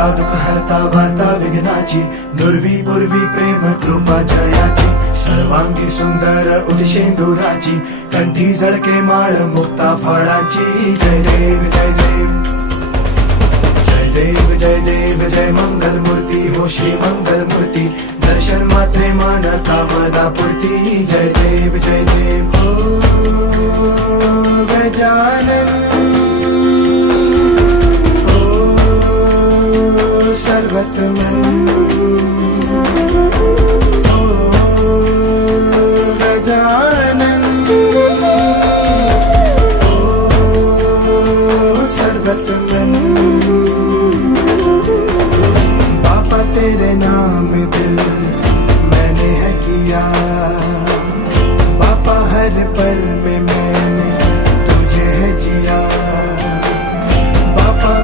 हरता दुःख हरता वार्ता विघ्नाची, नुरवी पूर्वी प्रेम कृपा जयाची, सर्वांगी सुंदर उदिशेंदुराची, कंठी झळके माळ मुक्ता फळाची। जय देव जय देव जय देव जय देव जय मंगल मूर्ती हो श्री मंगल मूर्ती, दर्शन मात्रे मन कामना पूर्ती। जय देव जय देव हो गजानन हो सर्वतमन।